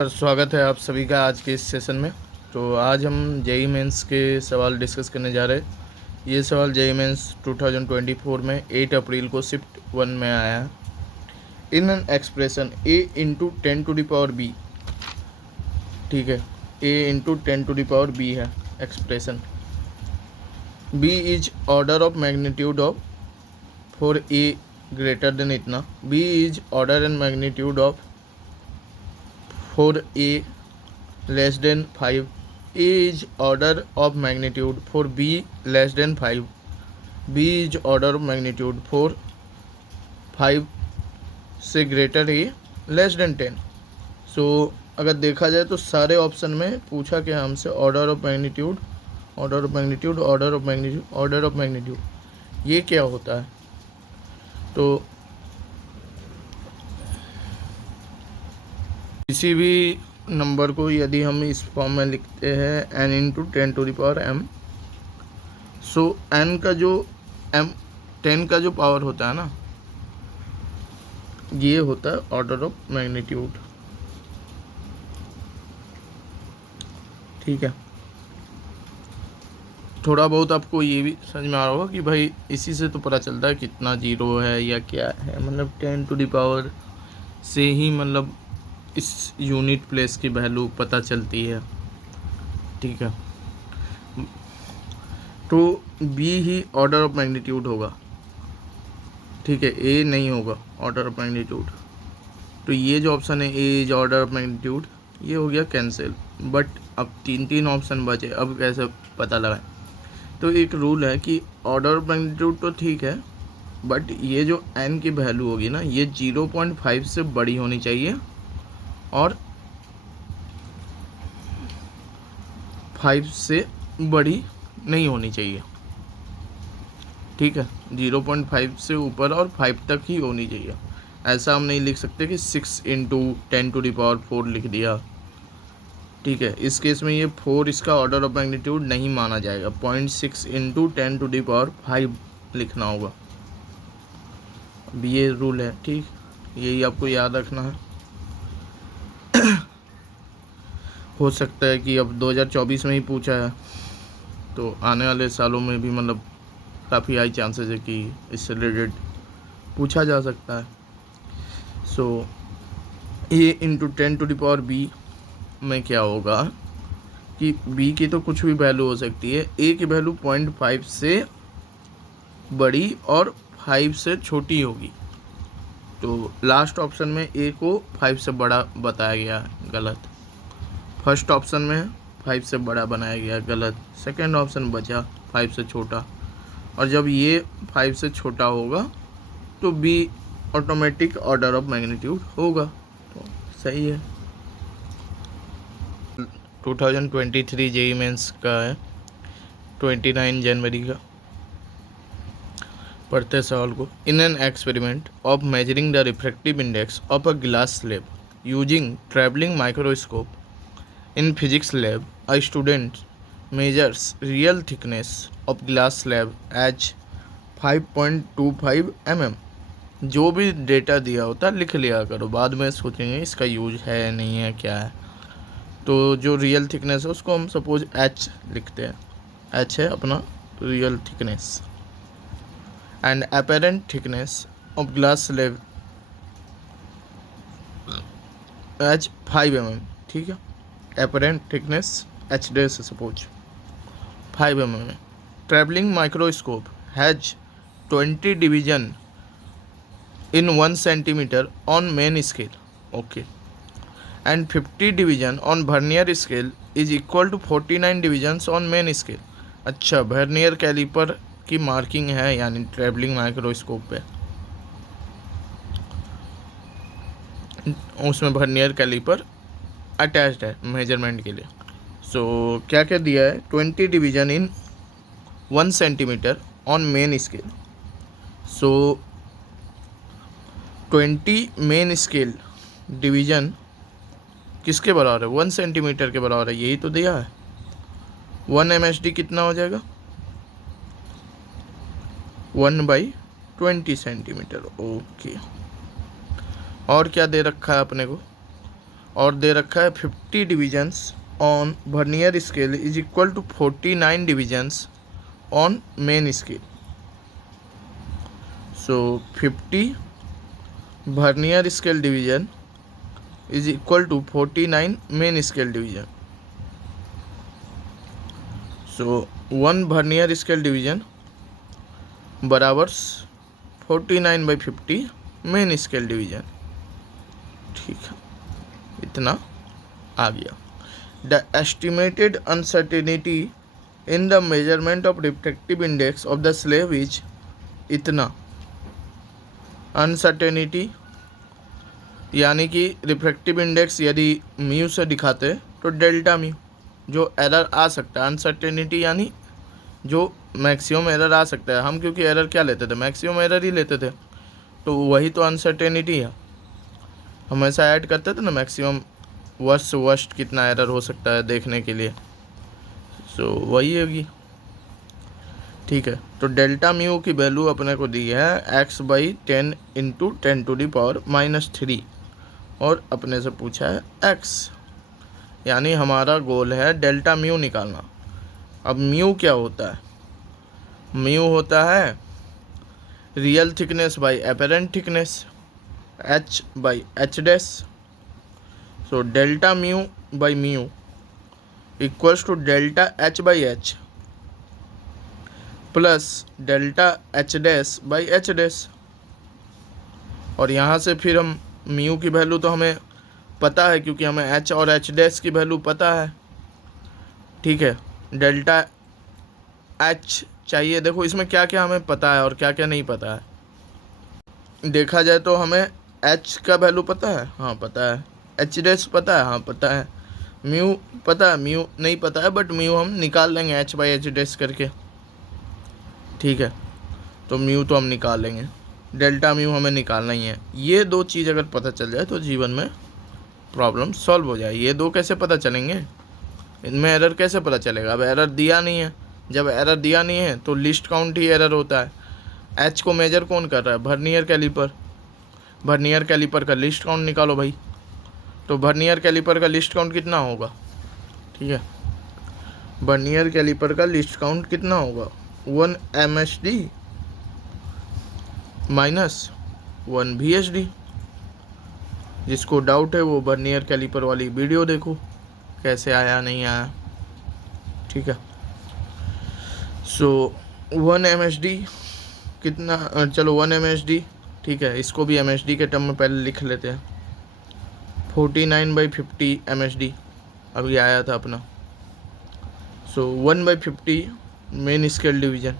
स्वागत है आप सभी का आज के इस सेशन में। तो आज हम जेई मेंस के सवाल डिस्कस करने जा रहे हैं। ये सवाल जेई मेंस 2024 में 8 अप्रैल को शिफ्ट 1 में आया है। In an expression a into 10⁻b, ठीक है, a इंटू 10⁻b है expression. b is order of magnitude of for a greater than इतना, b is order and magnitude of for a less than 5, a is order of magnitude for b less than 5, b is order of magnitude for 5 से greater a less than 10। सो अगर देखा जाए तो सारे option में पूछा क्या हमसे, order of magnitude, order of magnitude, order of magnitude, order of magnitude. ये क्या होता है? तो किसी भी नंबर को यदि हम इस फॉर्म में लिखते हैं n इंटू 10⁻m, सो n का जो m 10 का जो पावर होता है ना, ये होता है ऑर्डर ऑफ मैग्नीट्यूड। ठीक है, थोड़ा बहुत आपको ये भी समझ में आ रहा होगा कि भाई इसी से तो पता चलता है कितना जीरो है या क्या है, मतलब 10 से ही मतलब इस यूनिट प्लेस की वैल्यू पता चलती है। ठीक है, तो बी ही ऑर्डर ऑफ मैग्नीट्यूड होगा। ठीक है, ए नहीं होगा ऑर्डर ऑफ मैग्नीट्यूड। तो ये जो ऑप्शन है ए इज ऑर्डर ऑफ मैग्नीट्यूड, ये हो गया कैंसिल। बट अब तीन ऑप्शन बचे, अब कैसे पता लगाएं? तो एक रूल है कि ऑर्डर ऑफ मैग्नीट्यूड तो ठीक है, बट ये जो एन की वैल्यू होगी ना, ये 0.5 से बड़ी होनी चाहिए और 5 से बड़ी नहीं होनी चाहिए। ठीक है, 0.5 से ऊपर और 5 तक ही होनी चाहिए। ऐसा हम नहीं लिख सकते कि 6 इंटू 10⁴ लिख दिया। ठीक है, इस केस में ये 4 इसका ऑर्डर ऑफ मैग्नीट्यूड नहीं माना जाएगा, 0.6 इंटू 10⁵ लिखना होगा। अब ये रूल है, ठीक, यही आपको याद रखना है। हो सकता है कि अब 2024 में ही पूछा है, तो आने वाले सालों में भी मतलब काफ़ी हाई चांसेस है कि इससे रिलेटेड पूछा जा सकता है। सो a इंटू 10⁻b में क्या होगा कि b की तो कुछ भी वैल्यू हो सकती है, a की वैल्यू 0.5 से बड़ी और 5 से छोटी होगी। तो लास्ट ऑप्शन में a को 5 से बड़ा बताया गया है, गलत। फर्स्ट ऑप्शन में 5 से बड़ा बनाया गया, गलत। सेकंड ऑप्शन बचा 5 से छोटा, और जब ये 5 से छोटा होगा तो b automatic order of magnitude होगा, तो सही है। 2023 जेई मेंस का है, 29 जनवरी का। पढ़ते सवाल को। इन an experiment of measuring the refractive index of a glass slab using travelling microscope in physics lab, a student measures real thickness of glass slab as 5.25 mm। जो भी डेटा दिया होता है लिख लिया करो, बाद में सोचेंगे इसका यूज है नहीं है क्या है। तो जो रियल थिकनेस है उसको हम सपोज h लिखते हैं, h है अपना real thickness. And apparent thickness of glass slab as 5 mm। ठीक है, apparent thickness h dash suppose 5 mm। traveling microscope has 20 division in 1 centimeter on main scale, okay, and 50 division on vernier scale is equal to 49 divisions on main scale। अच्छा, vernier caliper की marking है यानी travelling microscope पे, उसमें vernier caliper attached है measurement के लिए। सो क्या क्या दिया है, 20 division in 1 centimetre on main scale. So 20 main scale division किसके बराबर है? 1 सेंटीमीटर के बराबर है, यही तो दिया है। 1 MSD कितना हो जाएगा? 1/20 सेंटीमीटर, ओके। और क्या दे रखा है अपने को? और दे रखा है 50 divisions on vernier scale is equal to 49 divisions on main scale. So 50 vernier scale division is equal to 49 main scale division. So 1 vernier scale division बराबर 49/50 मेन स्केल डिवीजन। ठीक है, इतना आ गया। The estimated uncertainty in the measurement of refractive index of the slab is इतना। Uncertainty यानी कि refractive index यदि mu से दिखाते तो डेल्टा म्यू, जो एरर आ सकता है। अनसर्टेनिटी यानी जो मैक्सिमम एरर आ सकता है। हम क्योंकि एरर क्या लेते थे, मैक्सिमम एरर ही लेते थे, तो वही तो अनसर्टेनिटी है। हमेशा ऐड करते थे ना मैक्सिमम वर्स्ट से वर्स्ट कितना एरर हो सकता है देखने के लिए। सो वही होगी। ठीक है, तो डेल्टा म्यू की वैल्यू अपने को दी है x/10 × 10⁻³ और अपने से पूछा है x, यानी हमारा गोल है डेल्टा म्यू निकालना। अब म्यू क्या होता है? म्यू होता है real thickness by apparent thickness, h/h'। So delta mu by mu equals to delta h/h plus delta h'/h'। और यहाँ से फिर हम म्यू की वैल्यू तो हमें पता है क्योंकि हमें h और h' की वैल्यू पता है। ठीक है, डेल्टा h चाहिए। देखो इसमें क्या क्या हमें पता है और क्या क्या नहीं पता है। देखा जाए तो हमें h का वैल्यू पता है, हाँ पता है। h' पता है, हाँ पता है। म्यू पता है, म्यू नहीं पता है, बट म्यू हम निकाल लेंगे h/h' करके। ठीक है, तो म्यू तो हम निकाल लेंगे, डेल्टा म्यू हमें निकालना ही है। ये दो चीज़ अगर पता चल जाए तो जीवन में प्रॉब्लम सॉल्व हो जाए। ये दो कैसे पता चलेंगे? इनमें एरर कैसे पता चलेगा? अब एरर दिया नहीं है। जब एरर दिया नहीं है तो लिस्ट काउंट ही एरर होता है। एच को मेजर कौन कर रहा है? Vernier caliper. वर्नियर कैलिपर का लिस्ट काउंट निकालो भाई। तो वर्नियर कैलिपर का लिस्ट काउंट कितना होगा? ठीक है, वर्नियर कैलिपर का लिस्ट काउंट कितना होगा? 1 MSD माइनस 1 VSD। जिसको डाउट है वो वर्नियर कैलिपर वाली वीडियो देखो, कैसे आया नहीं आया। ठीक है, सो 1 MSD कितना, चलो 1 MSD, ठीक है, इसको भी MSD के टर्म में पहले लिख लेते हैं। 49/50 MSD अभी आया था अपना। सो 1/50 मेन स्केल डिवीज़न,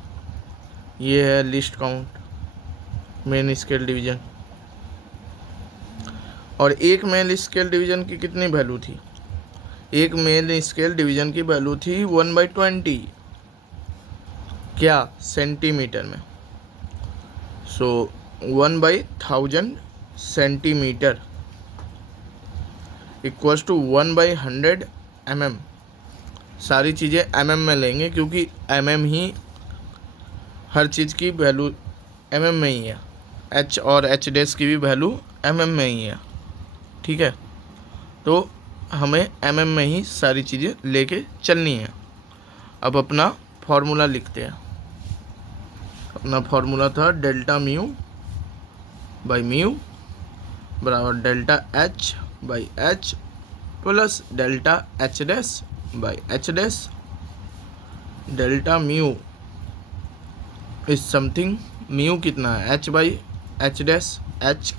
ये है list count main scale division. और एक मेन स्केल डिवीज़न की कितनी वैल्यू थी? एक मेन स्केल डिवीज़न की वैल्यू थी 1/20, क्या? सेंटीमीटर में। सो 1/1000 सेंटीमीटर इक्वल्स टू 1/100 mm। सारी चीज़ें mm में लेंगे क्योंकि mm ही हर चीज़ की वैल्यू mm में ही है। h और h' की भी वैल्यू mm में ही है। ठीक है, तो हमें mm में ही सारी चीज़ें लेके चलनी है। अब अपना फॉर्मूला लिखते हैं। अपना फॉर्मूला था डेल्टा म्यू बाई म्यू बराबर delta h/h plus delta h' by h'। Delta mu is something, mu कितना है? h/h'। h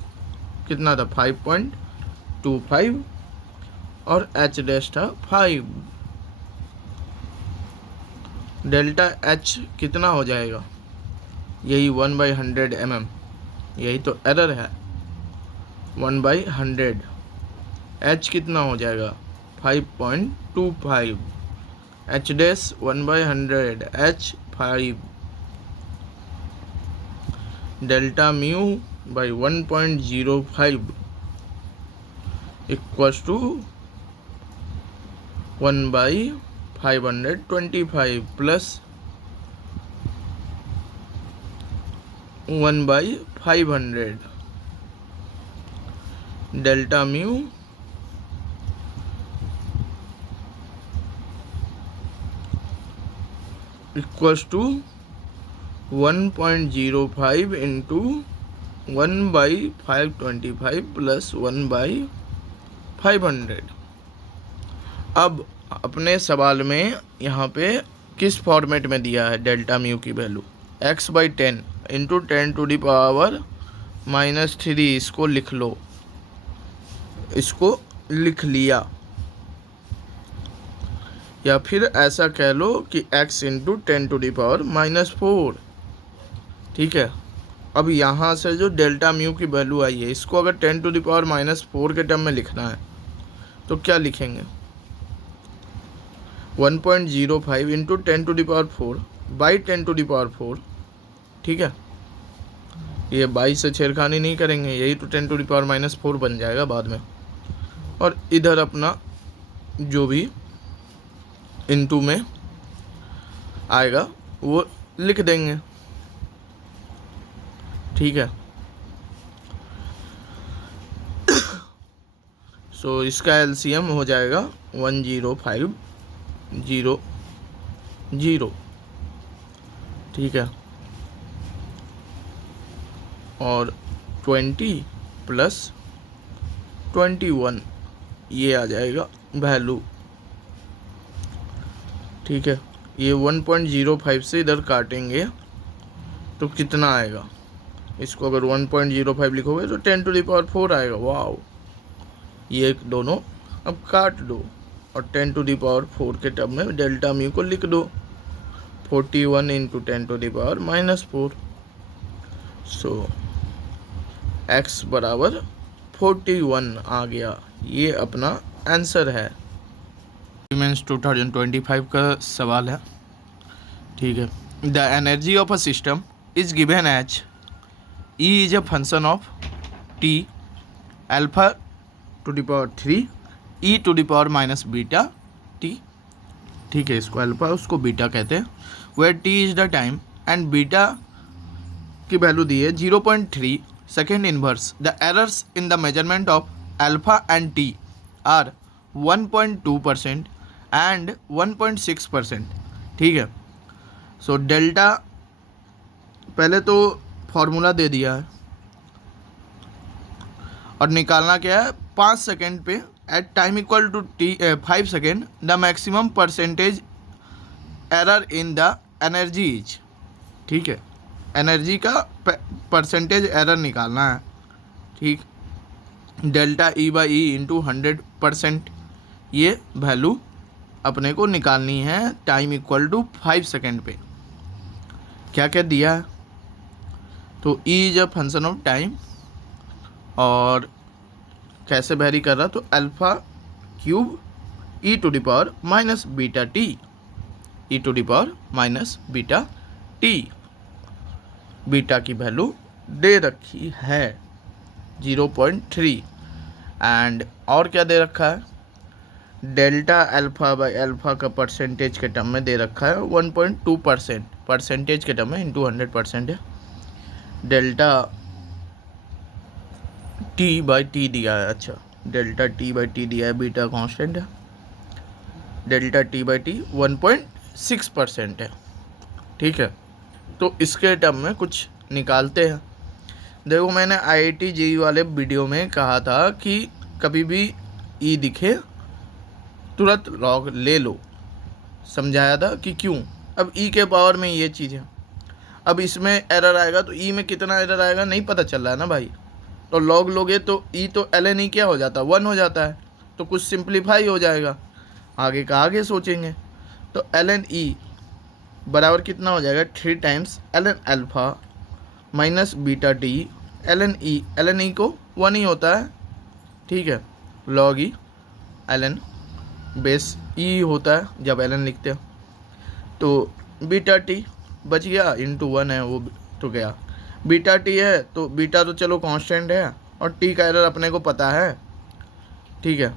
कितना था? 5.25 और h' था 5। डेल्टा h कितना हो जाएगा? यही 1/100 mm, यही तो एरर है। 1/100 h कितना हो जाएगा? 5.25 h' 1/100 h 5। Delta mu by 1.05 equals to 1/525 plus 1/500। Delta mu equals to 1.05 into 1/525 plus 1/500। अब अपने सवाल में यहाँ पे किस फॉर्मेट में दिया है डेल्टा म्यू की वैल्यू, x/10 इंटू 10⁻⁻3। इसको लिख लो, इसको लिख लिया, या फिर ऐसा कह लो कि x इंटू 10⁻⁻4। ठीक है। अब यहाँ से जो डेल्टा म्यू की वैल्यू आई है, इसको अगर 10⁻⁻4 के टर्म में लिखना है तो क्या लिखेंगे, 1.05 इंटू 10⁻4 बाई 10⁻4। ठीक है, ये 22 से छेड़खानी नहीं करेंगे, यही तो 10⁻⁻4 बन जाएगा बाद में। और इधर अपना जो भी इनटू में आएगा वो लिख देंगे। ठीक है। सो इसका एलसीएम हो जाएगा 10500। ठीक है, और 20 प्लस 21 ये आ जाएगा वैल्यू। ठीक है, ये 1.05 से इधर काटेंगे तो कितना आएगा, इसको अगर 1.05 लिखोगे तो 10⁻4 आएगा। वाह, ये दोनों अब काट दो और 10⁻4 के टर्म में डेल्टा म्यू को लिख दो, 41 इंटू 10⁻⁻4। सो x बराबर 41 आ गया। ये अपना आंसर है। सीमेंस 2025 का सवाल है। ठीक है, the energy of a system is given as E is a function of t α⁴ e⁻⁻β t। ठीक है, इसको अल्फा उसको बीटा कहते हैं। Where t is the time and beta की वैल्यू दी है 0.3 second inverse. The errors in the measurement of alpha and t are 1.2% and 1.6%। ठीक है, सो डेल्टा पहले तो फॉर्मूला दे दिया है और निकालना क्या है, 5 सेकेंड पे at time equal to t 5 second the maximum percentage error in the energy is. ठीक है, एनर्जी का परसेंटेज एरर निकालना है। ठीक, डेल्टा E/E इंटू 100%, ये वैल्यू अपने को निकालनी है टाइम इक्वल टू 5 सेकेंड पे। क्या क्या दिया है, तो E is a function of time और कैसे वेरी कर रहा, तो alpha cube e⁻⁻βt, e⁻⁻βt। Beta की वैल्यू दे रखी है 0.3 एंड और क्या दे रखा है, डेल्टा α/α का परसेंटेज के टर्म में दे रखा है 1.2%, परसेंटेज के टर्म में इंटू 100% है। डेल्टा t/t दिया है, अच्छा डेल्टा t/t दिया है, बीटा कांस्टेंट है, डेल्टा t/t 1.6% है। ठीक है, तो इसके टर्म में कुछ निकालते हैं। देखो, मैंने IIT JEE वाले वीडियो में कहा था कि कभी भी ई दिखे तुरंत लॉग ले लो, समझाया था कि क्यों। अब ई के पावर में ये चीज़ है, अब इसमें एरर आएगा तो ई में कितना एरर आएगा नहीं पता चल रहा है ना भाई, तो लॉग लोगे तो ई तो ln ई क्या हो जाता है, 1 हो जाता है, तो कुछ सिंप्लीफाई हो जाएगा, आगे का आगे सोचेंगे। तो ln ई बराबर कितना हो जाएगा, 3 times ln alpha minus beta T. ln ई को 1 ही होता है। ठीक है, log ई ln बेस ई होता है जब ln लिखते हैं, तो बीटा टी बच गया, इंटू 1 है वो तो गया। बीटा टी है तो बीटा तो चलो कांस्टेंट है और टी का एरर अपने को पता है। ठीक है,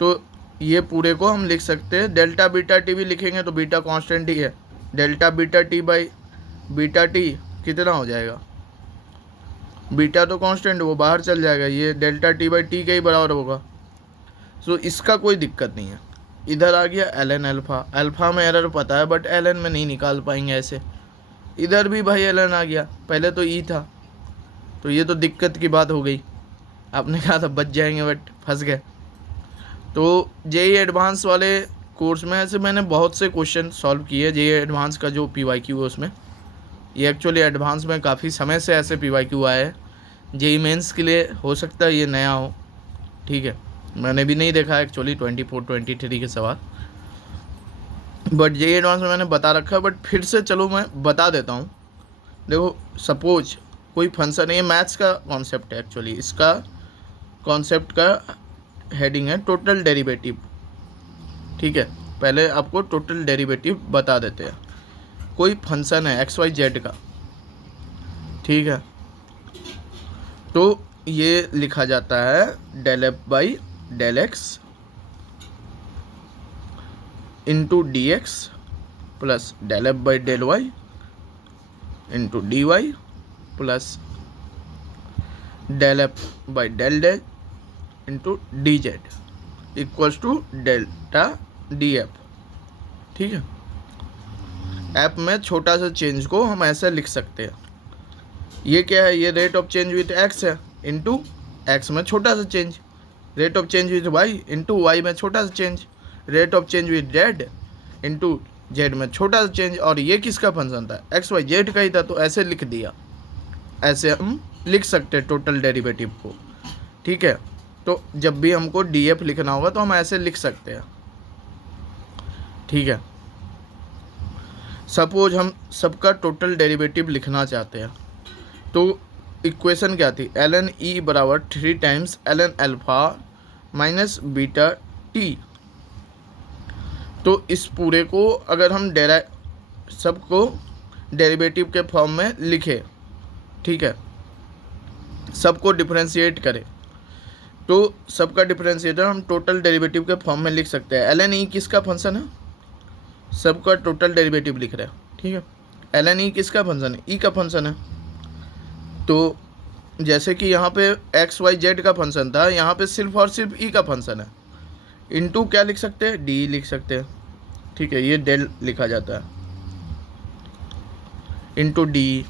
तो ये पूरे को हम लिख सकते हैं, डेल्टा बीटा टी भी लिखेंगे तो बीटा कांस्टेंट ही है, delta beta T by beta T कितना हो जाएगा, बीटा तो कांस्टेंट वो बाहर चल जाएगा, ये डेल्टा t/t के ही बराबर होगा। सो इसका कोई दिक्कत नहीं है। इधर आ गया ln अल्फ़ा, अल्फ़ा में एरर पता है बट ln में नहीं निकाल पाएंगे ऐसे। इधर भी भाई ln आ गया, पहले तो ई था, तो ये तो दिक्कत की बात हो गई। आपने कहा था बच जाएंगे बट फंस गए। तो जेई एडवांस वाले कोर्स में ऐसे मैंने बहुत से क्वेश्चन सॉल्व किए। जेई एडवांस का जो PYQ है उसमें, ये एक्चुअली एडवांस में काफ़ी समय से ऐसे PYQ आए हैं। जेई मेंस के लिए हो सकता है ये नया हो, ठीक है, मैंने भी नहीं देखा एक्चुअली 24 23 के सवाल, बट जेई एडवांस में मैंने बता रखा है। बट फिर से चलो मैं बता देता हूँ। देखो सपोज कोई फंक्शन है, ये मैथ्स का कॉन्सेप्ट है एक्चुअली, इसका कॉन्सेप्ट का हेडिंग है टोटल डेरिवेटिव, ठीक है। पहले आपको टोटल डेरिवेटिव बता देते हैं। कोई फंक्शन है XYZ का, ठीक है, तो ये लिखा जाता है del f by del x into d x plus del f by del y into d y plus del f by del del into d z equals to delta d f, ठीक है। App में छोटा सा change को हम ऐसे लिख सकते हैं, ये क्या है, ये rate of change with x है, इंटू एक्स में छोटा सा change, rate of change with y into y में छोटा सा change, rate of change with z into z में छोटा सा चेंज। और ये किसका फंक्शन था, XYZ का ही था, तो ऐसे लिख दिया। ऐसे हम लिख सकते हैं टोटल डेरिवेटिव को, ठीक है। तो जब भी हमको DF लिखना होगा तो हम ऐसे लिख सकते हैं, ठीक है। सपोज हम सबका टोटल डेरिवेटिव लिखना चाहते हैं, तो इक्वेशन क्या थी, ln E बराबर 3 times ln alpha minus beta T. तो इस पूरे को अगर हम सबको डेरिवेटिव के फॉर्म में लिखे, ठीक है, सबको डिफरेंशिएट करें, तो सबका डिफरेंशिएटर हम टोटल डेरिवेटिव के फॉर्म में लिख सकते हैं। ln E किसका फंक्शन है, सबका टोटल डेरिवेटिव लिख रहे हैं, ठीक है। ln E किसका फंक्शन है, E का फंक्शन है। तो जैसे कि यहाँ पे XYZ का फंक्शन था, यहाँ पे सिर्फ और सिर्फ E का फंक्शन है, इनटू क्या लिख सकते हैं, D लिख सकते हैं, ठीक है, ये डेल लिखा जाता है, into D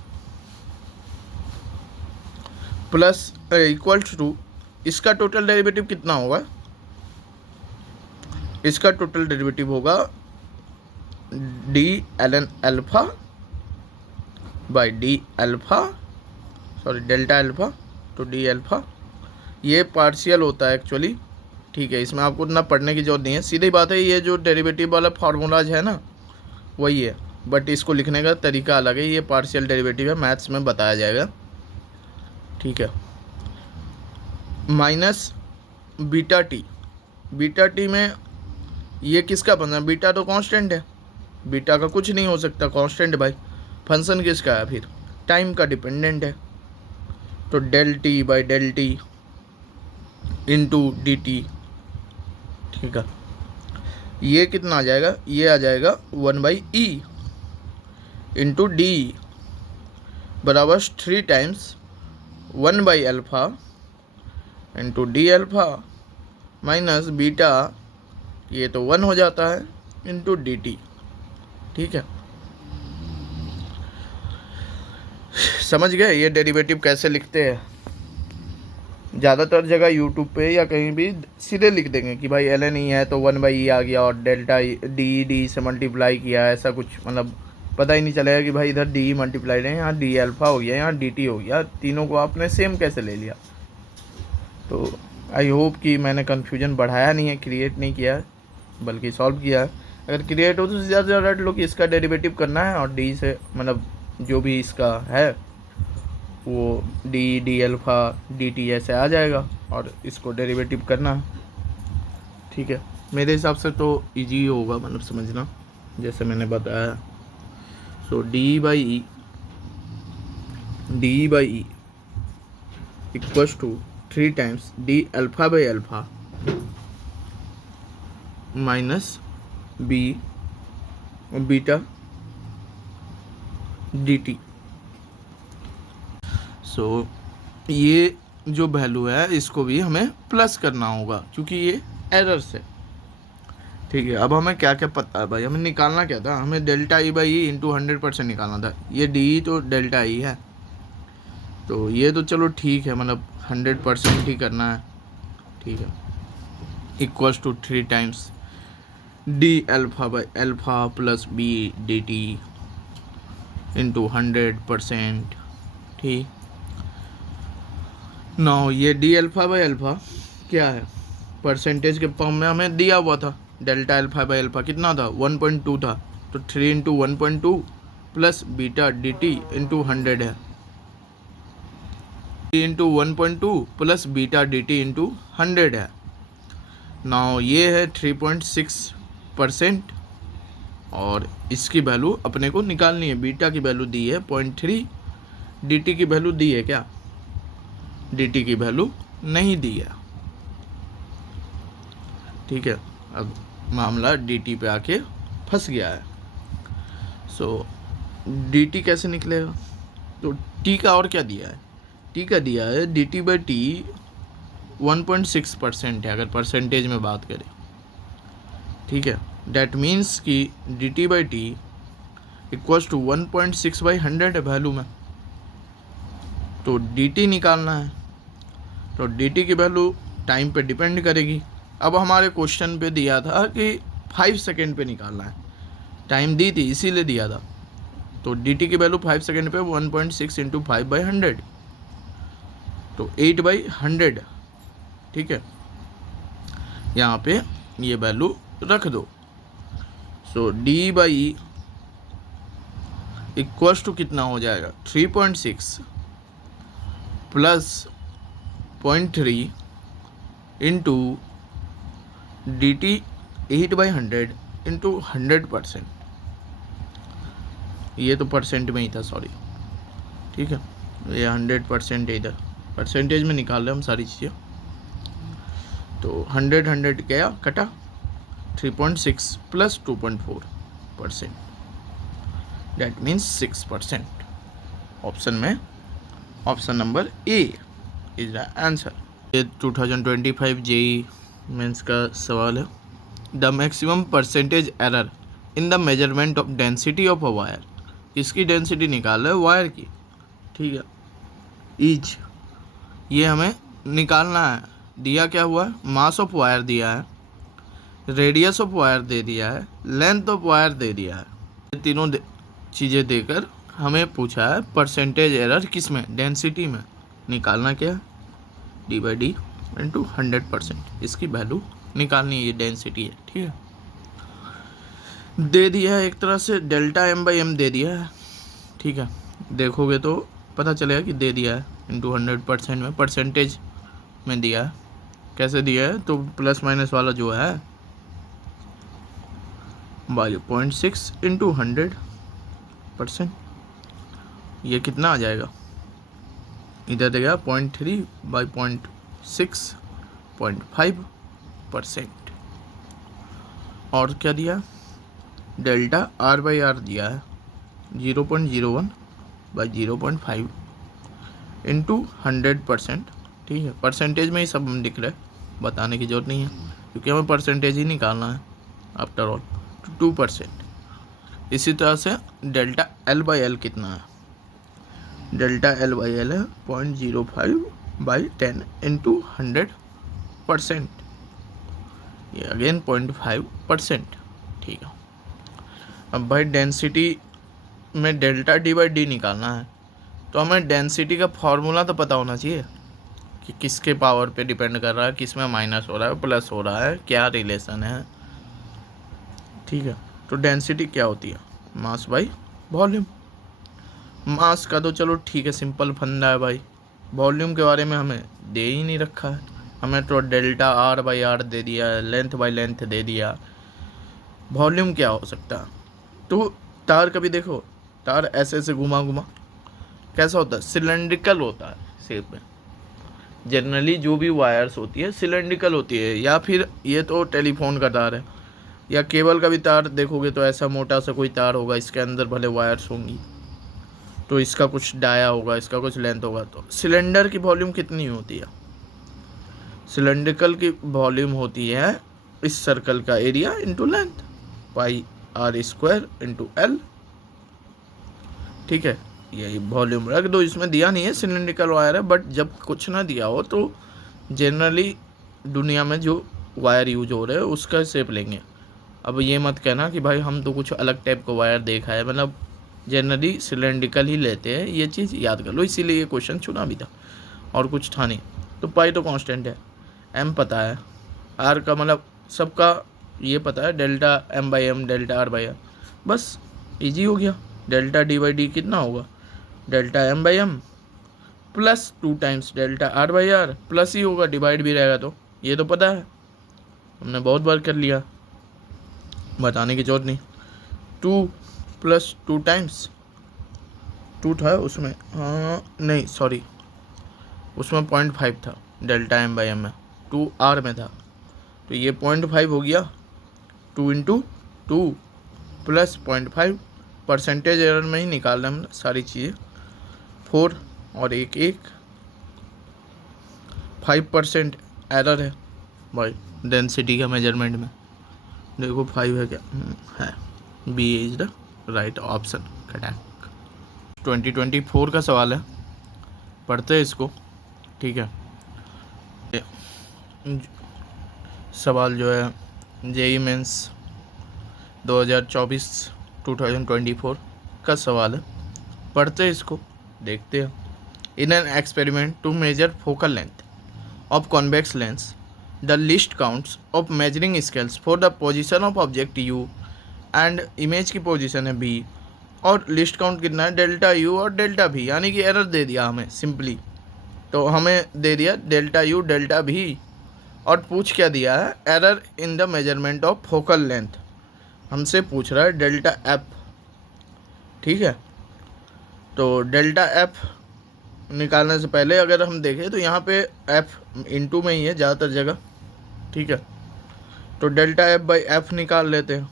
plus equals to, इसका टोटल डेरिवेटिव कितना होगा, इसका टोटल डेरिवेटिव होगा D ln alpha by d alpha, sorry delta alpha तो डी अल्फ़ा, ये पार्शियल होता है एक्चुअली, ठीक है। इसमें आपको इतना पढ़ने की जरूरत नहीं है, सीधी बात है, ये जो डेरिवेटिव वाला फार्मूलाज है ना वही है, बट इसको लिखने का तरीका अलग है। ये पार्शियल डेरिवेटिव है, मैथ्स में बताया जाएगा, ठीक है। Minus beta T, beta T में ये किसका फंक्शन, बीटा तो कांस्टेंट है, बीटा का कुछ नहीं हो सकता, कांस्टेंट भाई। फंक्शन किसका है फिर, टाइम का डिपेंडेंट है, तो del t by del t into d t, ठीक है। ये कितना आ जाएगा, ये आ जाएगा 1/e इंटू डी बराबर 3 टाइम्स 1/अल्फ़ा into D alpha minus beta, ये तो 1 हो जाता है, इंटू डी टी, ठीक है। समझ गए ये डेरिवेटिव कैसे लिखते हैं। ज़्यादातर जगह यूट्यूब पे या कहीं भी सीधे लिख देंगे कि भाई ln E है तो 1/e आ गया और डेल्टा डी से मल्टीप्लाई किया, ऐसा कुछ मतलब पता ही नहीं चलेगा कि भाई इधर डी मल्टीप्लाई है, यहाँ डी अल्फ़ा हो गया, यहाँ डी टी हो गया, तीनों को आपने सेम कैसे ले लिया। तो आई होप कि मैंने कन्फ्यूजन बढ़ाया नहीं है, क्रिएट नहीं किया है, बल्कि सॉल्व किया है। अगर क्रिएट हो तो ज़्यादा से ज़्यादा रट लो कि इसका डेरिवेटिव करना है और डी से मतलब जो भी इसका है वो डी अल्फ़ा डी टी ऐसे आ जाएगा और इसको डेरिवेटिव करना है, ठीक है। मेरे हिसाब से तो इजी होगा, मतलब समझना जैसे मैंने बताया। So D by E equals to 3 times D alpha by alpha minus beta D T. So ये जो वैल्यू है इसको भी हमें प्लस करना होगा क्योंकि ये एरर से, ठीक है, अब हमें क्या क्या पता है भाई, हमें निकालना क्या था, हमें delta E by E into 100% निकालना था। ये डी तो डेल्टा ई है, तो ये तो चलो ठीक है, मतलब 100% ही करना है। ठीक है, equals to 3 times D alpha by alpha plus b d t into 100%। ठीक, नाउ ये डी अल्फ़ा बाई अल्फ़ा क्या है, परसेंटेज के फॉर्म में हमें दिया हुआ था। डेल्टा अल्फ़ा बाई अल्फ़ा कितना था, 1.2 था, तो 3 into 1.2 plus beta D t into 100 है। 3 into 1.2 plus beta D t into 100 है। नाउ ये है 3.6% और इसकी वैल्यू अपने को निकालनी है। बीटा की वैल्यू दी है 0.3, dt की वैल्यू दी है क्या, dt की वैल्यू नहीं दी है। ठीक है, अब मामला dt पे आके फंस गया है। सो dt कैसे निकलेगा, तो t का और क्या दिया है, t का दिया है dt बाई टी 1.6% है, अगर परसेंटेज में बात करें। ठीक है, डैट मीन्स कि dt by t equals to 1.6 by 100 है वैल्यू में, तो dt निकालना है। तो dt की वैल्यू टाइम पे डिपेंड करेगी। अब हमारे क्वेश्चन पे दिया था कि 5 सेकेंड पे निकालना है, टाइम दी थी इसीलिए दिया था। तो dt की वैल्यू 5 सेकेंड पे 1.6 इंटू 5 बाई 100, तो 8 बाई 100। ठीक है, यहाँ पे ये वैल्यू रख दो। सो d बाई इक्वल्स टू कितना हो जाएगा, 3.6 plus 0.3 into d T 8 by 100 into 100%। ये तो परसेंट में ही था, सॉरी। ठीक है, ये 100% है, इधर परसेंटेज में निकाल रहे हम सारी चीज़ें। तो 100 क्या कटा, 3.6 प्लस 2.4%, डैट मीन्स 6%। ऑप्शन में option number A is the answer. ये 2025 जेई मेंस का सवाल है। The maximum percentage error in the measurement of density of a wire, किसकी डेंसिटी निकाल रहे हैं, वायर की। ठीक है, ईच ये हमें निकालना है। दिया क्या हुआ है, मास ऑफ वायर दिया है, रेडियस ऑफ वायर दे दिया है, लेंथ ऑफ वायर दे दिया है। ये तीनों चीज़ें देकर हमें पूछा है परसेंटेज एरर किस में, डेंसिटी में। निकालना क्या है, डी बाई डी इंटू 100%, इसकी वैल्यू निकालनी है, ये डेंसिटी है। ठीक है, दे दिया है एक तरह से डेल्टा एम बाई एम दे दिया है। ठीक है, देखोगे तो पता चलेगा कि दे दिया है इंटू 100% में, परसेंटेज में दिया है। कैसे दिया है, तो प्लस माइनस वाला जो है बाई 0.6 इंटू 100%, ये कितना आ जाएगा, इधर देगा 0.3 बाई 0.6 0.5%। और क्या दिया, डेल्टा आर बाई आर दिया है 0.01 बाई 0.5 इंटू 100%। ठीक है, परसेंटेज में ही सब दिख रहा है, बताने की ज़रूरत नहीं है क्योंकि हमें परसेंटेज ही निकालना है आफ्टर ऑल, 2%। इसी तरह से डेल्टा एल बाई एल कितना है, डेल्टा एल बाई एल है 0.05 बाई 10 इंटू 100%, ये अगेन 0.5%। ठीक है, अब भाई डेंसिटी में डेल्टा डी बाई डी निकालना है, तो हमें डेंसिटी का फॉर्मूला तो पता होना चाहिए कि किसके पावर पे डिपेंड कर रहा है, किस में माइनस हो रहा है प्लस हो रहा है, क्या रिलेशन है। ठीक है, तो डेंसिटी क्या होती है, मास बाई वॉल्यूम। मास का तो चलो ठीक है, सिंपल फंडा है भाई, वॉल्यूम के बारे में हमें दे ही नहीं रखा है, हमें तो डेल्टा आर बाई आर दे दिया है, लेंथ बाई लेंथ दे दिया। वॉल्यूम क्या हो सकता है, तो तार कभी देखो, तार ऐसे ऐसे घुमा घुमा कैसा होता है, सिलेंड्रिकल होता है शेप में। जनरली जो भी वायर्स होती है सिलेंड्रिकल होती है, या फिर ये तो टेलीफोन का तार है, या केबल का भी तार देखोगे तो ऐसा मोटा सा कोई तार होगा, इसके अंदर भले वायर्स होंगी, तो इसका कुछ डाया होगा, इसका कुछ लेंथ होगा। तो सिलेंडर की वॉल्यूम कितनी होती है, सिलेंड्रिकल की वॉल्यूम होती है इस सर्कल का area into length, pi r square into l. ठीक है, यही वॉल्यूम रख दो। इसमें दिया नहीं है सिलेंड्रिकल वायर है, बट जब कुछ ना दिया हो तो जनरली दुनिया में जो वायर यूज हो रहे हैं उसका शेप लेंगे। अब ये मत कहना कि भाई हम तो कुछ अलग टाइप का वायर देखा है, मतलब जनरली सिलेंड्रिकल ही लेते हैं, ये चीज़ याद कर लो। इसीलिए ये क्वेश्चन चुना भी था, और कुछ था नहीं। तो पाई तो कांस्टेंट है, एम पता है, आर का मतलब सबका ये पता है, delta M by M, delta are by R, बस इजी हो गया। डेल्टा डी बाई डी कितना होगा, delta M by M plus 2 times delta are by R, plus ही होगा, डिवाइड भी रहेगा, तो ये तो पता है, हमने बहुत बार कर लिया, बताने की जरूरत नहीं। 2 प्लस 2 टाइम्स 2 था उसमें, हाँ नहीं सॉरी, उसमें 0.5 था डेल्टा एम बाई एम में, 2 आर में था, तो ये 0.5 हो गया। 2 इंटू 2 प्लस 0.5, परसेंटेज एरर में ही निकालना हमने सारी चीज़ें। 4 और 1 5% एरर है भाई डेंसिटी का मेजरमेंट में। देखो 5 है क्या, है, B is the right option, correct. 2024 का सवाल है, पढ़ते हैं इसको। ठीक है, सवाल जो है जेई मेंस 2024 का सवाल है, पढ़ते हैं इसको, देखते हैं। In an experiment to measure focal length of convex lens, the least counts of measuring scales for the position of object u and image की पोजीशन है बी, और लिस्ट काउंट कितना है, डेल्टा यू और डेल्टा भी, यानी कि error दे दिया हमें सिंपली, तो हमें दे दिया डेल्टा यू डेल्टा भी, और पूछ क्या दिया है, error in the measurement of focal length, हमसे पूछ रहा है डेल्टा एफ। ठीक है, तो डेल्टा एफ निकालने से पहले अगर हम देखें तो यहाँ पे एफ इंटू में ही है ज़्यादातर जगह। ठीक है, तो डेल्टा एफ बाई एफ निकाल लेते हैं।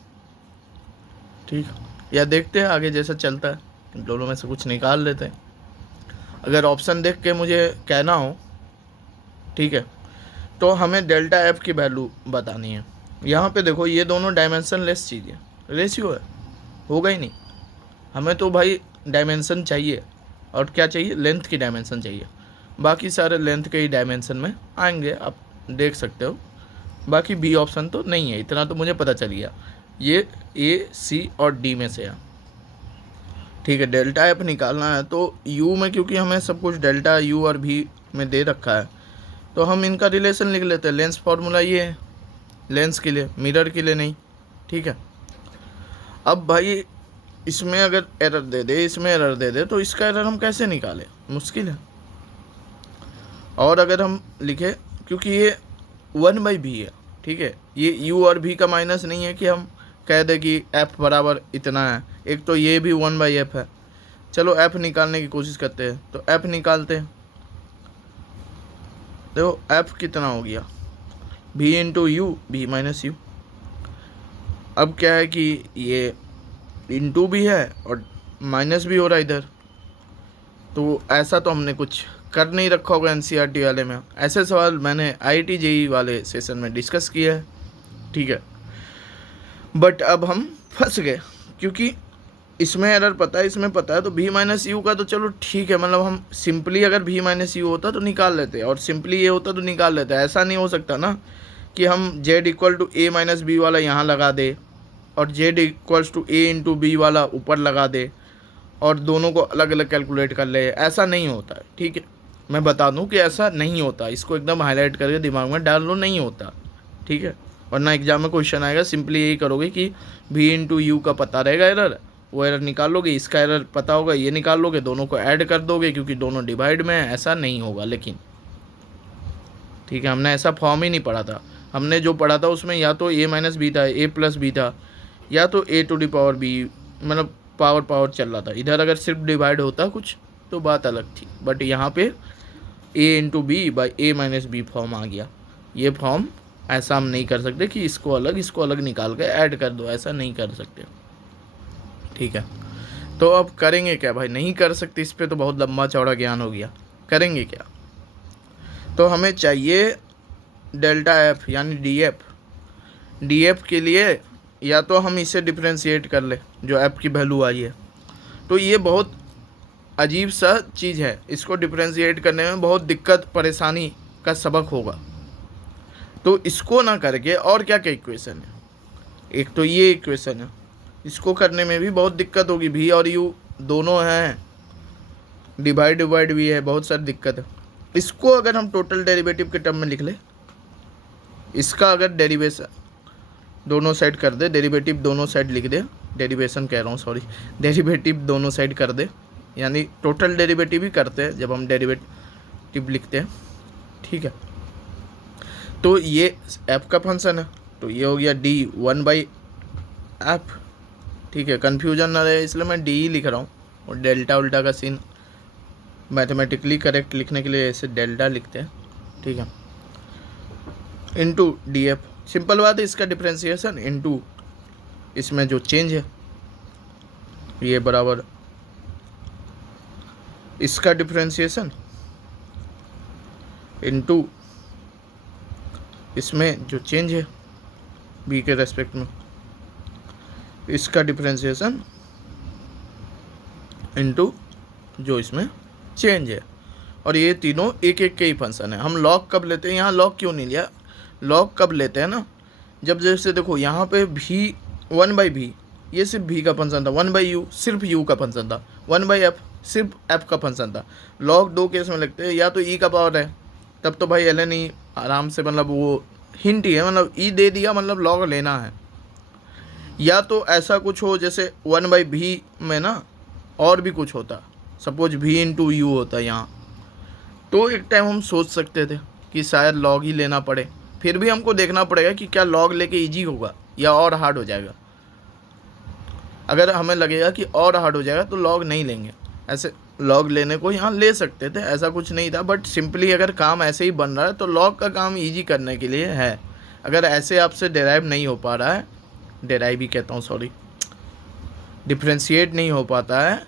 ठीक, या देखते हैं आगे जैसा चलता है, इन दोनों में से कुछ निकाल लेते हैं। अगर ऑप्शन देख के मुझे कहना हो, ठीक है, तो हमें डेल्टा एफ की वैल्यू बतानी है। यहाँ पे देखो ये दोनों डायमेंशन लेस चीज़ है, रेशियो है, होगा ही नहीं। हमें तो भाई डायमेंशन चाहिए, और क्या चाहिए, लेंथ की डायमेंशन चाहिए। बाकी सारे लेंथ के ही डायमेंशन में आएंगे, आप देख सकते हो। बाकी बी ऑप्शन तो नहीं है, इतना तो मुझे पता चल गया, ये ए सी और डी में से है। ठीक है, डेल्टा एफ निकालना है तो यू में, क्योंकि हमें सब कुछ डेल्टा यू और भी में दे रखा है, तो हम इनका रिलेशन लिख लेते हैं। लेंस फार्मूला ये है, लेंस के लिए, मिरर के लिए नहीं। ठीक है, अब भाई इसमें अगर एरर दे दे, इसमें एरर दे दे, तो इसका एरर हम कैसे निकालें, मुश्किल है। और अगर हम लिखे, क्योंकि ये 1/b है, ठीक है, ये u और v का माइनस नहीं है कि हम कह दे कि f बराबर इतना है, एक तो ये भी 1/f है। चलो f निकालने की कोशिश करते हैं, तो f निकालते हैं। देखो f कितना हो गया, v into you, v minus you. अब क्या है कि ये इंटू भी है और माइनस भी हो रहा है इधर, तो ऐसा तो हमने कुछ कर नहीं रखा होगा एनसीईआरटी वाले में। ऐसे सवाल मैंने आईआईटी जेईई वाले सेशन में डिस्कस किया है। ठीक है, बट अब हम फंस गए, क्योंकि इसमें एरर पता है, इसमें पता है, तो v माइनस यू का तो चलो ठीक है, मतलब हम सिंपली अगर v माइनस यू होता तो निकाल लेते, और सिंपली ये होता तो निकाल लेते। ऐसा नहीं हो सकता ना कि हम z equal to a minus b वाला यहाँ लगा दे, और z equals to a into b वाला ऊपर लगा दे, और दोनों को अलग अलग कैलकुलेट कर ले। ऐसा नहीं होता है। ठीक है, मैं बता दूं कि ऐसा नहीं होता, इसको एकदम हाईलाइट करके दिमाग में डाल लो, नहीं होता। ठीक है, वरना एग्जाम में क्वेश्चन आएगा, सिंपली यही करोगे कि v इंटू यू का पता रहेगा एरर, वो एरर निकाल लोगे, इसका एरर पता होगा, ये निकाल लोगे, दोनों को ऐड कर दोगे, क्योंकि दोनों डिवाइड में है। ऐसा नहीं होगा लेकिन, ठीक है, हमने ऐसा फॉर्म ही नहीं पढ़ा था। हमने जो पढ़ा था उसमें या तो a माइनस बी था, a प्लस बी था, या तो a to the power b, मतलब पावर चल रहा था। इधर अगर सिर्फ डिवाइड होता कुछ तो बात अलग थी, बट यहाँ पे a into B by a minus B form आ गया। ये फॉर्म ऐसा हम नहीं कर सकते कि इसको अलग निकाल के ऐड कर दो, ऐसा नहीं कर सकते। ठीक है, तो अब करेंगे क्या भाई, नहीं कर सकते, इस पर तो बहुत लंबा चौड़ा ज्ञान हो गया। करेंगे क्या, तो हमें चाहिए डेल्टा एफ यानी डी एफ। डी एफ के लिए या तो हम इसे डिफ्रेंशिएट कर ले जो एफ की वैल्यू आई है, तो ये बहुत अजीब सा चीज़ है, इसको डिफ्रेंशिएट करने में बहुत दिक्कत परेशानी का सबक होगा। तो इसको ना करके और क्या क्या इक्वेशन है, एक तो ये इक्वेशन है, इसको करने में भी बहुत दिक्कत होगी, भी और यू दोनों हैं, डिवाइड भी है, बहुत सारी दिक्कत है। इसको अगर हम टोटल डेरिवेटिव के टर्म में लिख ले, इसका अगर डेरिवेशन दोनों साइड कर दे, डेरिवेटिव दोनों साइड लिख दे, डेरिवेशन कह रहा हूँ सॉरी, डेरिवेटिव दोनों साइड कर दे, यानी टोटल डेरिवेटिव ही करते हैं जब हम डेरिवेटिव लिखते हैं, ठीक है। तो ये एफ का फंक्शन है, तो ये हो गया डी 1/f, ठीक है। कन्फ्यूजन ना रहे इसलिए मैं डी ही लिख रहा हूँ, और डेल्टा उल्टा का सीन मैथमेटिकली करेक्ट लिखने के लिए ऐसे डेल्टा लिखते हैं, ठीक है। इनटू डी एफ, सिंपल बात है, इसका डिफ्रेंशिएशन इनटू इसमें जो चेंज है ये बराबर इसका डिफ्रेंशिएशन इनटू इसमें जो चेंज है बी के रेस्पेक्ट में, इसका डिफ्रेंशिएशन इनटू जो इसमें चेंज है। और ये तीनों एक एक के ही फंक्शन है। हम लॉग कब लेते हैं, यहाँ लॉग क्यों नहीं लिया, लॉग कब लेते हैं ना, जब जैसे देखो यहाँ पे भी 1/v ये सिर्फ v का फंक्शन था, 1/u सिर्फ u का फंक्शन था, 1/f सिर्फ f का फंक्शन था। लॉग दो केस में लगते हैं, या तो e का पावर है तब तो भाई ln e आराम से, मतलब वो हिंट ही है, मतलब e दे दिया मतलब लॉग लेना है। या तो ऐसा कुछ हो जैसे 1/v में ना और भी कुछ होता, सपोज v इंटू यू होता यहाँ, तो एक टाइम हम सोच सकते थे कि शायद लॉग ही लेना पड़े, फिर भी हमको देखना पड़ेगा कि क्या लॉग लेके इजी होगा या और हार्ड हो जाएगा। अगर हमें लगेगा कि और हार्ड हो जाएगा तो लॉग नहीं लेंगे, ऐसे लॉग लेने को यहाँ ले सकते थे, ऐसा कुछ नहीं था। बट सिंपली अगर काम ऐसे ही बन रहा है तो लॉग का काम इजी करने के लिए है। अगर ऐसे आपसे डेराइव नहीं हो पा रहा है, डेराइव ही कहता हूँ सॉरी, डिफ्रेंशिएट नहीं हो पाता है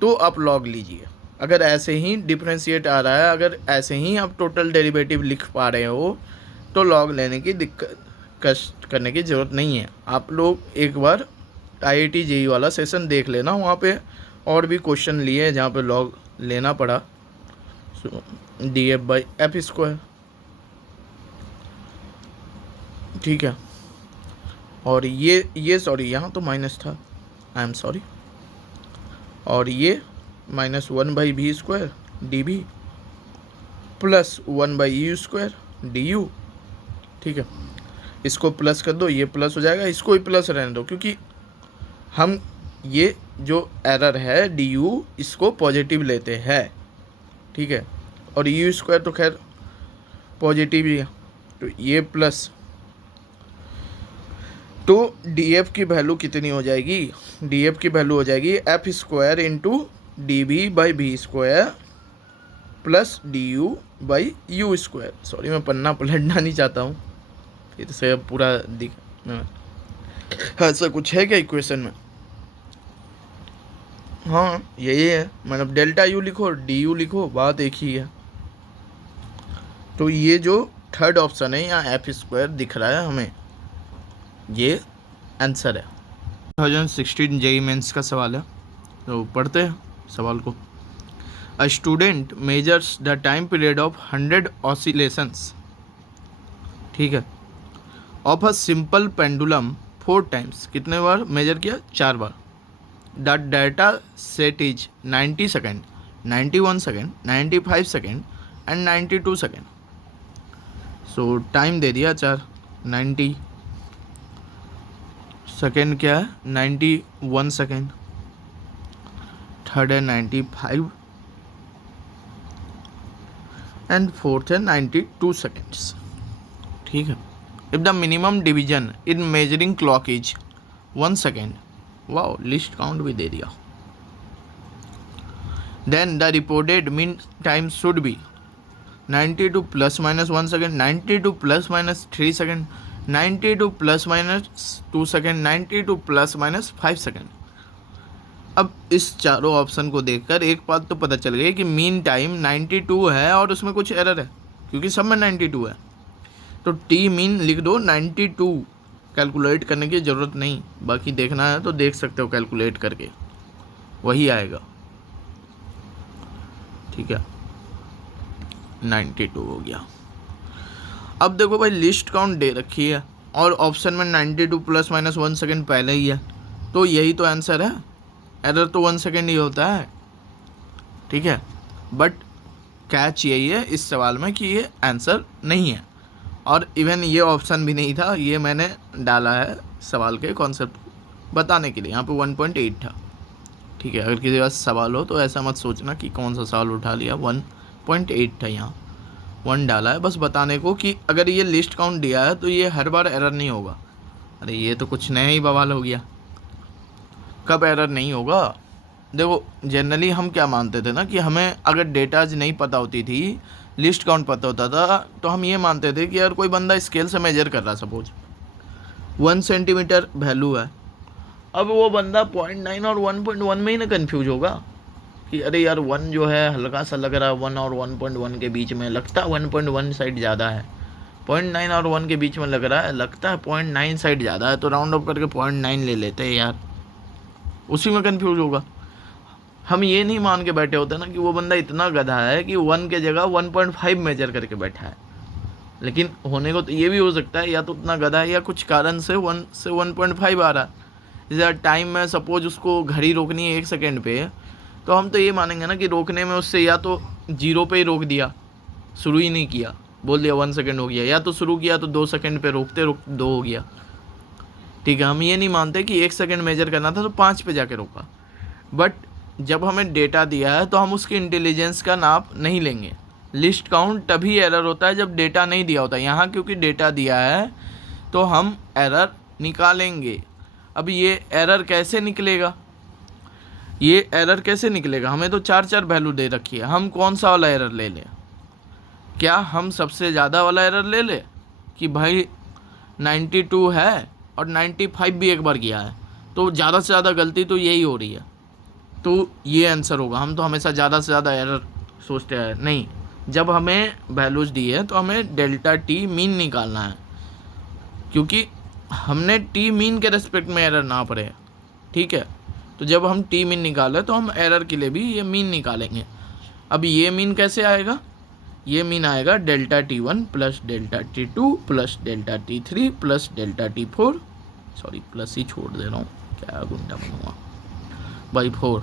तो आप लॉग लीजिए। अगर ऐसे ही डिफ्रेंशिएट आ रहा है, अगर ऐसे ही आप टोटल डेरिवेटिव लिख पा रहे हो तो लॉग लेने की दिक्कत कष्ट करने की ज़रूरत नहीं है। आप लोग एक बार IIT JEE वाला सेशन देख लेना, वहाँ पे और भी क्वेश्चन लिए जहाँ पे लॉग लेना पड़ा। df/f², ठीक है। और ये सॉरी यहाँ तो माइनस था, आई एम सॉरी, और ये -1/v² dv plus 1/u² du, ठीक है। इसको प्लस कर दो, ये प्लस हो जाएगा, इसको ही प्लस रहने दो, क्योंकि हम ये जो एरर है du इसको पॉजिटिव लेते हैं, ठीक है। और u² तो खैर पॉजिटिव ही है, तो ये प्लस, तो df की वैल्यू कितनी हो जाएगी, df की वैल्यू हो जाएगी f² into dv/v² plus du/u²। Sorry मैं पन्ना पलटना नहीं चाहता हूँ, फिर से पूरा दिख ऐसा कुछ है क्या इक्वेशन में, हाँ यही है, मतलब डेल्टा u लिखो du लिखो, बात एक ही है। तो ये जो थर्ड ऑप्शन है यहाँ f² दिख रहा है हमें, ये आंसर है। 2016 JEE मेंस का सवाल है, तो पढ़ते हैं सवाल को। A student measures the time period of 100 oscillations, ठीक है, of a simple pendulum 4 times, कितने बार मेजर किया, 4 बार। The data set is 90 second, 91 second, 95 second and 92 second. So time दे दिया 4, 90 सेकेंड क्या है 91 सेकेंड, थर्ड है 95 एंड फोर्थ है 92 सेकेंड्स, ठीक है। If the minimum division in measuring clock is 1 second, वाओ लिस्ट काउंट भी दे दिया, then the reported mean time should be 92 ± 1 second, 92 ± 3 second, 92 ± 2 second, 92 ± 5 second. अब इस चारों ऑप्शन को देखकर एक बात तो पता चल गई कि मीन टाइम 92 है और उसमें कुछ एरर है, क्योंकि सब में 92 है। तो टी मीन लिख दो 92 कैलकुलेट करने की ज़रूरत नहीं, बाकी देखना है तो देख सकते हो कैलकुलेट करके, वही आएगा। ठीक है, 92 हो गया। अब देखो भाई, लिस्ट काउंट दे रखी है और ऑप्शन में 92 प्लस माइनस 1 सेकेंड पहले ही है, तो यही तो आंसर है। एरर तो 1 सेकेंड ही होता है। ठीक है, बट कैच यही है इस सवाल में कि ये आंसर नहीं है, और इवन ये ऑप्शन भी नहीं था, ये मैंने डाला है सवाल के कॉन्सेप्ट बताने के लिए। यहाँ पे 1.8 था। ठीक है, अगर किसी के पास सवाल हो तो ऐसा मत सोचना कि कौन सा सवाल उठा लिया, 1.8 था, यहाँ 1 डाला है बस बताने को कि अगर ये लिस्ट काउंट दिया है तो ये हर बार एरर नहीं होगा। अरे ये तो कुछ नया ही बवाल हो गया, कब एरर नहीं होगा। देखो जनरली हम क्या मानते थे ना कि हमें अगर डेटाज नहीं पता होती थी, लिस्ट काउंट पता होता था, तो हम ये मानते थे कि यार कोई बंदा स्केल से मेजर कर रहा, सपोज 1 सेंटीमीटर वैल्यू है, अब वो बंदा 0.9 और 1.1 में ही ना कन्फ्यूज होगा कि अरे यार 1 जो है हल्का सा लग रहा है, 1 और 1.1 के बीच में लगता है 1.1 साइड ज़्यादा है, 0.9 और 1 के बीच में लग रहा है, लगता है 0.9 साइड ज़्यादा है, तो राउंड अप करके 0.9 ले लेते हैं यार, उसी में कन्फ्यूज होगा। हम ये नहीं मान के बैठे होते ना कि वो बंदा इतना गधा है कि 1 के जगह 1.5 मेजर करके बैठा है। लेकिन होने को तो ये भी हो सकता है, या तो उतना गधा है या कुछ कारण से 1 से 1.5 आ रहा है। जैसे टाइम में सपोज उसको घड़ी रोकनी है 1 सेकेंड पे, तो हम तो ये मानेंगे ना कि रोकने में उससे या तो 0 पे ही रोक दिया, शुरू ही नहीं किया, बोल दिया 1 सेकेंड हो गया, या तो शुरू किया तो 2 सेकेंड पे रोकते रोकते 2 हो गया। ठीक है, हम ये नहीं मानते कि 1 सेकेंड मेजर करना था तो 5 पे जाके रोका। बट जब हमें डेटा दिया है तो हम उसकी इंटेलिजेंस का नाप नहीं लेंगे। लिस्ट काउंट तभी एरर होता है जब डेटा नहीं दिया होता। यहाँ क्योंकि डेटा दिया है तो हम एरर निकालेंगे। अब ये एरर कैसे निकलेगा, ये एरर कैसे निकलेगा, हमें तो 4 वैल्यू दे रखी है, हम कौन सा वाला एरर ले लें? क्या हम सबसे ज़्यादा वाला एरर ले लें कि भाई 92 है और 95 भी एक बार किया है, तो ज़्यादा से ज़्यादा गलती तो यही हो रही है, तो ये आंसर होगा। हम तो हमेशा ज़्यादा से ज़्यादा एरर सोचते हैं, नहीं। जब हमें वैल्यूज़ दी है तो हमें डेल्टा टी मीन निकालना है, क्योंकि हमने टी मीन के रेस्पेक्ट में एरर ना पड़े। ठीक है, तो जब हम टी मीन निकालें तो हम एरर के लिए भी ये मीन निकालेंगे। अब ये मीन कैसे आएगा, ये मीन आएगा delta T1 plus delta T2 plus delta T3 plus delta T4, sorry plus ही छोड़ दे रहा हूँ, क्या गुंडा बनूँगा बाई 4।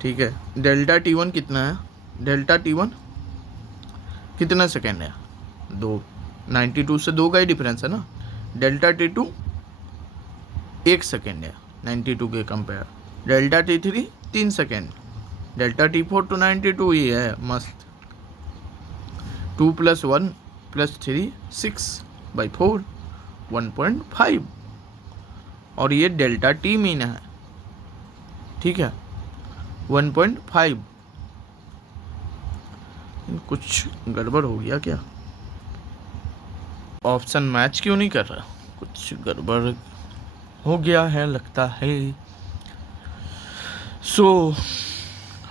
ठीक है, डेल्टा T1 कितना है, डेल्टा T1 कितना सेकेंड है, 2, 92 से 2 का ही डिफरेंस है ना। डेल्टा T2 1 सेकेंड है 92 के compare. Delta T3 3 second. Delta T4 तो 92 ही है, मस्त। 2 + 1 + 3 6/4 1.5, और ये डेल्टा टी मीन है। ठीक है, 1.5। कुछ गड़बड़ हो गया क्या, ऑप्शन मैच क्यों नहीं कर रहा, कुछ गड़बड़ हो गया है लगता है। सो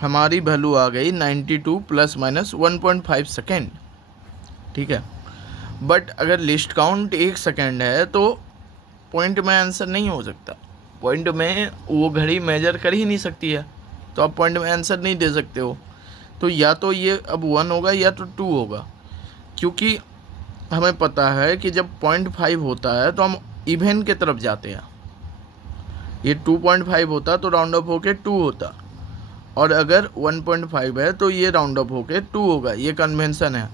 हमारी वैल्यू आ गई 92 ± 1.5 सेकेंड। ठीक है, बट अगर लिस्ट काउंट 1 सेकेंड है तो पॉइंट में आंसर नहीं हो सकता। पॉइंट में वो घड़ी मेजर कर ही नहीं सकती है, तो आप पॉइंट में आंसर नहीं दे सकते हो। तो या तो ये अब 1 होगा या तो 2 होगा, क्योंकि हमें पता है कि जब 0.5 होता है तो हम इवन के तरफ जाते हैं। ये 2.5 होता तो राउंड अप होके 2 होता, और अगर 1.5 है तो ये राउंड अप होके 2 होगा, ये कन्वेंशन है।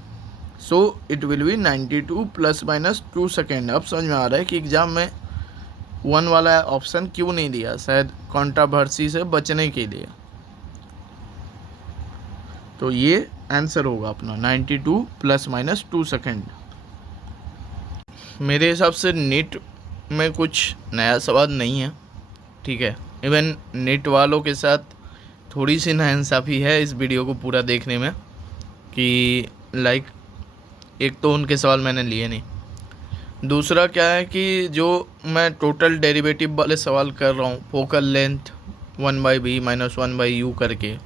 So it will be 92 ± 2 second. अब समझ में आ रहा है कि एग्ज़ाम में 1 वाला ऑप्शन क्यों नहीं दिया, शायद कंट्रोवर्सी से बचने के लिए। तो ये आंसर होगा अपना 92 ± 2 सेकेंड। मेरे हिसाब से नीट में कुछ नया सवाल नहीं है। ठीक है, इवन नीट वालों के साथ थोड़ी सी नाइंसाफ़ी है इस वीडियो को पूरा देखने में, कि लाइक एक तो उनके सवाल मैंने लिए नहीं, दूसरा क्या है कि जो मैं टोटल डेरिवेटिव वाले सवाल कर रहा हूँ, फोकल लेंथ 1/b - 1/u करके,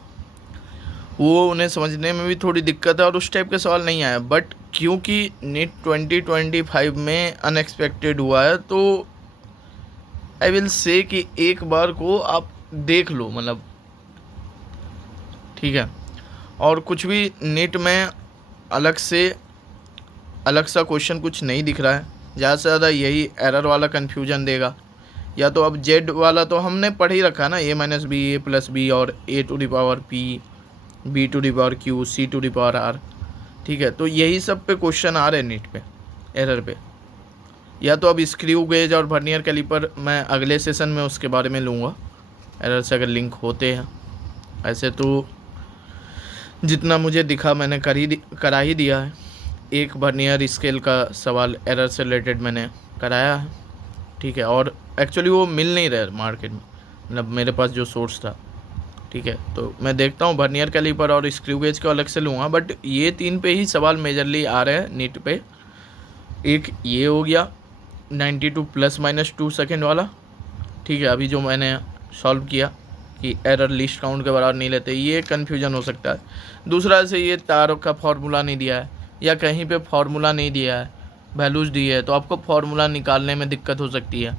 वो उन्हें समझने में भी थोड़ी दिक्कत है और उस टाइप के सवाल नहीं आया। बट क्योंकि नीट 2025 में अनएक्सपेक्टेड हुआ है तो आई विल से कि एक बार को आप देख लो, मतलब ठीक है। और कुछ भी नीट में अलग सा क्वेश्चन कुछ नहीं दिख रहा है। ज़्यादा से ज़्यादा यही एरर वाला कन्फ्यूजन देगा, या तो अब जेड वाला तो हमने पढ़ ही रखा ना, a minus b, a plus b और a to the power p, b to the power q, c to the power r, ठीक है। तो यही सब पे क्वेश्चन आ रहे हैं नीट पे एरर पे। या तो अब स्क्रू गेज और वर्नियर कैलिपर मैं अगले सेशन में उसके बारे में लूँगा, एरर से अगर लिंक होते हैं। ऐसे तो जितना मुझे दिखा मैंने करा ही दिया है। एक वर्नियर स्केल का सवाल एरर से रिलेटेड मैंने कराया है, ठीक है। और एक्चुअली वो मिल नहीं रहा मार्केट में, मतलब मेरे पास जो सोर्स था, ठीक है। तो मैं देखता हूँ वर्नियर कैलिपर और स्क्रू गेज को अलग से लूँगा, बट ये 3 पे ही सवाल मेजरली आ रहे हैं नीट पे। एक ये हो गया 92 ±2 सेकेंड वाला, ठीक है। अभी जो मैंने सॉल्व किया कि एरर लिस्ट काउंट के बराबर नहीं लेते, ये कन्फ्यूजन हो सकता है। दूसरा से ये तारों का फार्मूला नहीं दिया है, या कहीं पे फार्मूला नहीं दिया है, वैल्यूज़ दी है, तो आपको फार्मूला निकालने में दिक्कत हो सकती है।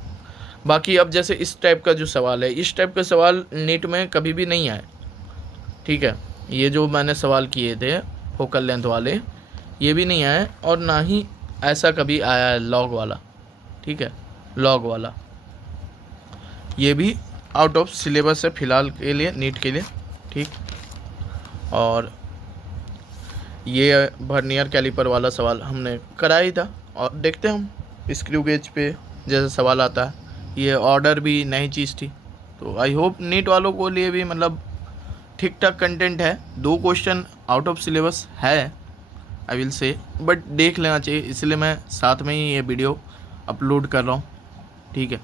बाकी अब जैसे इस टाइप का जो सवाल है, इस टाइप के सवाल नीट में कभी भी नहीं आए, ठीक है। ये जो मैंने सवाल किए थे फोकल लेंथ वाले, ये भी नहीं आए, और ना ही ऐसा कभी आया है लॉग वाला, ठीक है। लॉग वाला ये भी आउट ऑफ सिलेबस है फ़िलहाल के लिए, नीट के लिए, ठीक। और ये वर्नियर कैलिपर वाला सवाल हमने कराया ही था, और देखते हैं हम स्क्रू गेज पे जैसे सवाल आता है। ये ऑर्डर भी नई चीज़ थी, तो आई होप नीट वालों को लिए भी मतलब ठीक ठाक कंटेंट है। 2 क्वेश्चन आउट ऑफ सिलेबस है आई विल से, बट देख लेना चाहिए, इसलिए मैं साथ में ही ये वीडियो अपलोड कर रहा हूँ, ठीक है।